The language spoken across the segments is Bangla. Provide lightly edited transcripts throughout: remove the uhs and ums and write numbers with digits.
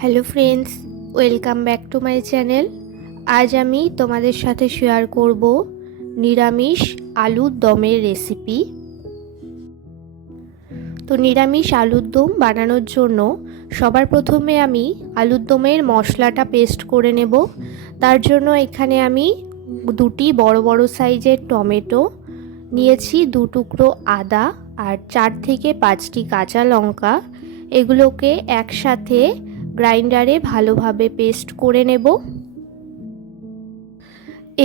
Hello friends, welcome back to my channel. আজ আমি তোমাদের সাথে শেয়ার করব নিরামিষ আলুর দমের রেসিপি। তো নিরামিষ আলুর দম বানানোর জন্য সবার প্রথমে আমি আলুর দমের মশলাটা পেস্ট করে নেব। তার জন্য এখানে আমি দুটি বড় বড় সাইজের টমেটো নিয়েছি, 2 টুকরো আদা আর 4 থেকে 5টি কাঁচা লঙ্কা। এগুলোকে একসাথে গ্রাইন্ডারে ভালোভাবে পেস্ট করে নেব।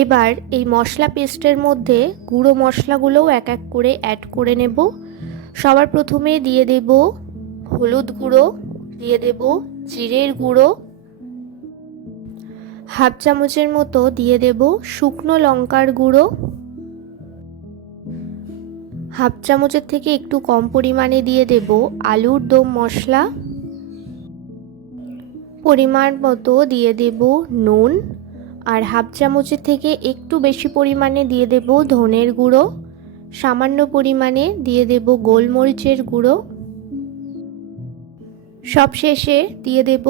এবার এই মশলা পেস্টের মধ্যে গুঁড়ো মশলাগুলোও এক এক করে অ্যাড করে নেব। সবার প্রথমে দিয়ে দেব হলুদ গুঁড়ো, দিয়ে দেব জিরের গুঁড়ো, হাফ চামচের মতো দিয়ে দেব শুকনো লঙ্কার গুঁড়ো, হাফ চামচের থেকে একটু কম পরিমাণে দিয়ে দেব আলুর দম মশলা, পরিমাণ মতো দিয়ে দেব নুন, আর হাফ চামচের থেকে একটু বেশি পরিমাণে দিয়ে দেব ধনের গুঁড়ো, সামান্য পরিমাণে দিয়ে দেব গোলমরিচের গুঁড়ো, সবশেষে দিয়ে দেব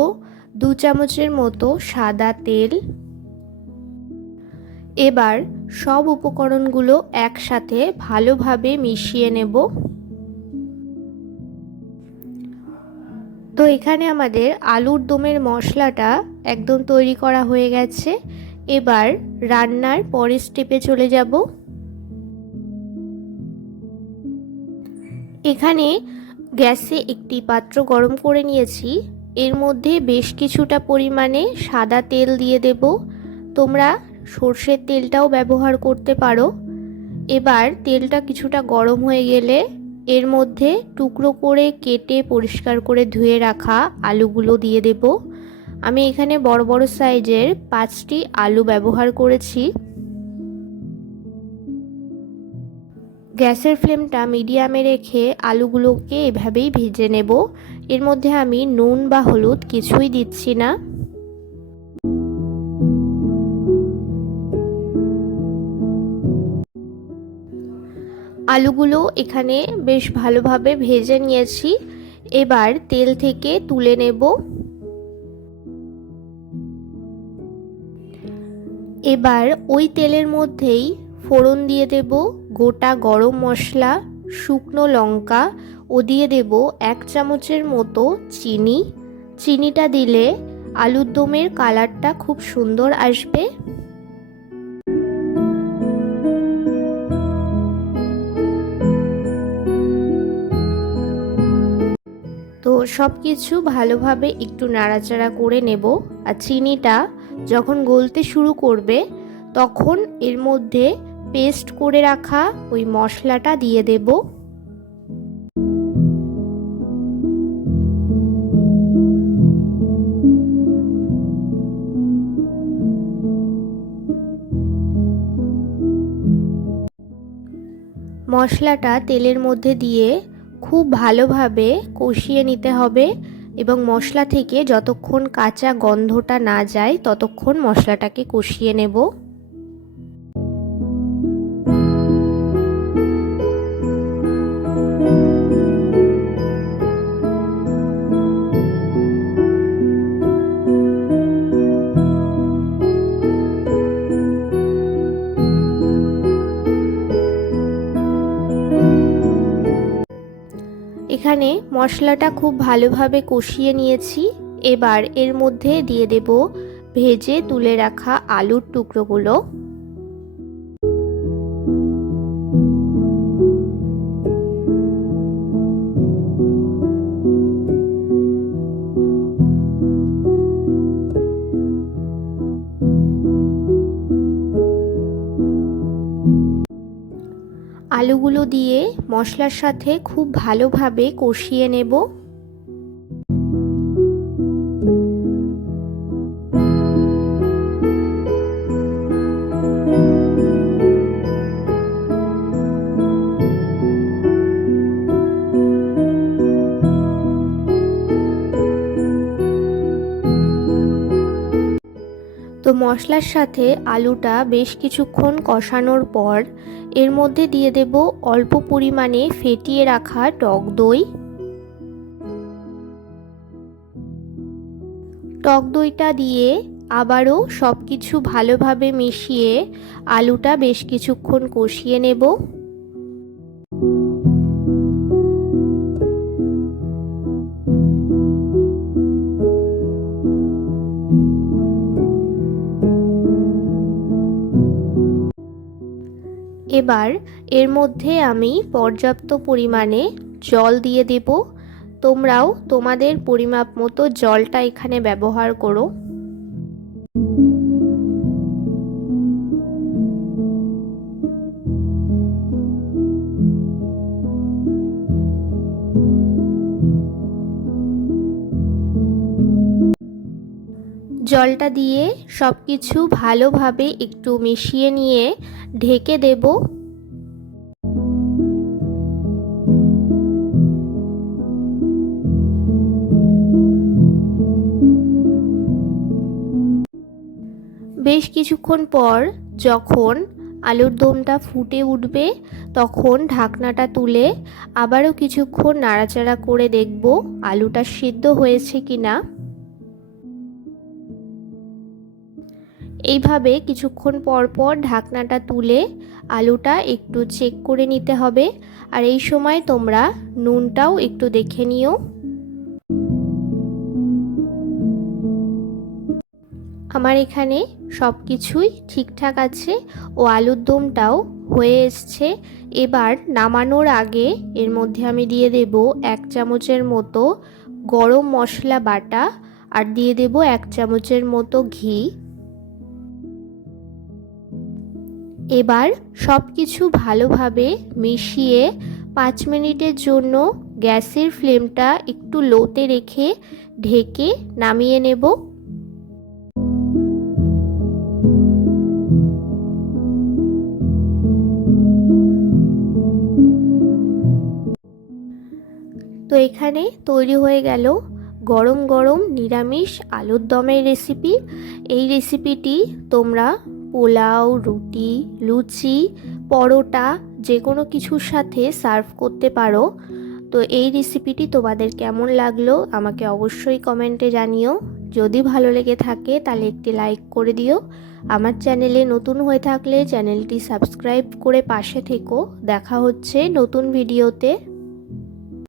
2 চামচের মতো সাদা তেল। এবার সব উপকরণগুলো একসাথে ভালোভাবে মিশিয়ে নেব। তো এখানে আমাদের আলুর দমের মশলাটা একদম তৈরি করা হয়ে গেছে। এবার রান্নার পরের স্টেপে চলে যাব। এখানে গ্যাসে একটি পাত্র গরম করে নিয়েছি, এর মধ্যে বেশ কিছুটা পরিমাণে সাদা তেল দিয়ে দেব। তোমরা সর্ষের তেলটাও ব্যবহার করতে পারো। এবার তেলটা কিছুটা গরম হয়ে গেলে এর মধ্যে টুকরো করে কেটে পরিষ্কার করে ধুয়ে রাখা আলুগুলো দিয়ে দেব। আমি এখানে বড় বড় সাইজের 5টি আলু ব্যবহার করেছি। গ্যাসের ফ্লেমটা মিডিয়ামে রেখে আলুগুলোকে এভাবেই ভেজে নেব। এর মধ্যে আমি নুন বা হলুদ কিছুই দিচ্ছি না। আলুগুলো এখানে বেশ ভালোভাবে ভেজে নিয়েছি। এবার তেল থেকে তুলে নেব। এবার ওই তেলের মধ্যেই ফোড়ন দিয়ে দেব গোটা গরম মশলা, শুকনো লঙ্কা ও দিয়ে দেব 1 চামচের মতো চিনি। চিনিটা দিলে আলুর দমের কালারটা খুব সুন্দর আসবে। তো সব কিছু ভালোভাবে একটু নাড়াচাড়া করে নেব। আর চিনিটা যখন গলতে শুরু করবে তখন এর মধ্যে পেস্ট করে রাখা ওই মশলাটা দিয়ে দেব। মশলাটা তেলের মধ্যে দিয়ে খুব ভালোভাবে কষিয়ে নিতে হবে এবং মশলা থেকে যতক্ষণ কাঁচা গন্ধটা না যায় ততক্ষণ মশলাটাকে কষিয়ে নেব। এখানে মশলাটা খুব ভালোভাবে কষিয়ে নিয়েছি। এবার এর মধ্যে দিয়ে দেব ভেজে তুলে রাখা আলুর টুকরোগুলো। আলুগুলো দিয়ে মশলার সাথে খুব ভালোভাবে কষিয়ে নেব। তো মশলার সাথে আলুটা বেশ কিছুক্ষণ কষানোর পর এর মধ্যে দিয়ে দেব অল্প পরিমাণে ফেটিয়ে রাখা টক দই। টক দইটা দিয়ে আবারও সব কিছু ভালোভাবে মিশিয়ে আলুটা বেশ কিছুক্ষণ কষিয়ে নেব। এবার এর মধ্যে আমি পর্যাপ্ত পরিমাণে জল দিয়ে দেব। তোমরাও তোমাদের পরিমাপ মতো জলটা এখানে ব্যবহার করো। জলটা দিয়ে সব কিছু ভালোভাবে একটু মিশিয়ে নিয়ে ঢেকে দেব। বেশ কিছুক্ষণ পর যখন আলুর দমটা ফুটে উঠবে তখন ঢাকনাটা তুলে আবারও কিছুক্ষণ নাড়াচাড়া করে দেখব আলুটা সিদ্ধ হয়েছে কিনা। এইভাবে কিছুক্ষণ পর পর ঢাকনাটা তুলে আলুটা একটু চেক করে নিতে হবে। আর এই সময় তোমরা নুনটাও একটু দেখে নিও। আমার এখানে সব কিছুই ঠিকঠাক আছে ও আলুর দমটাও হয়ে এসছে। এবার নামানোর আগে এর মধ্যে আমি দিয়ে দেব 1 চামচের মতো গরম মশলা বাটা আর দিয়ে দেব 1 চামচের মতো ঘি। এবার সব কিছু ভালোভাবে মিশিয়ে 5 মিনিটের জন্য গ্যাসের ফ্লেমটা একটু লোতে রেখে ঢেকে নামিয়ে নেব। তো এখানে তৈরি হয়ে গেল গরম গরম নিরামিষ আলুর দমের রেসিপি। এই রেসিপিটি তোমরা পোলাও, রুটি, লুচি, পরোটা যে কোনো কিছুর সাথে সার্ভ করতে পারো। তো এই রেসিপিটি তোমাদের কেমন লাগলো আমাকে অবশ্যই কমেন্টে জানিও। যদি ভালো লেগে থাকে তাহলে একটি লাইক করে দিও। আমার চ্যানেলে নতুন হয়ে থাকলে চ্যানেলটি সাবস্ক্রাইব করে পাশে থেকো। দেখা হচ্ছে নতুন ভিডিওতে।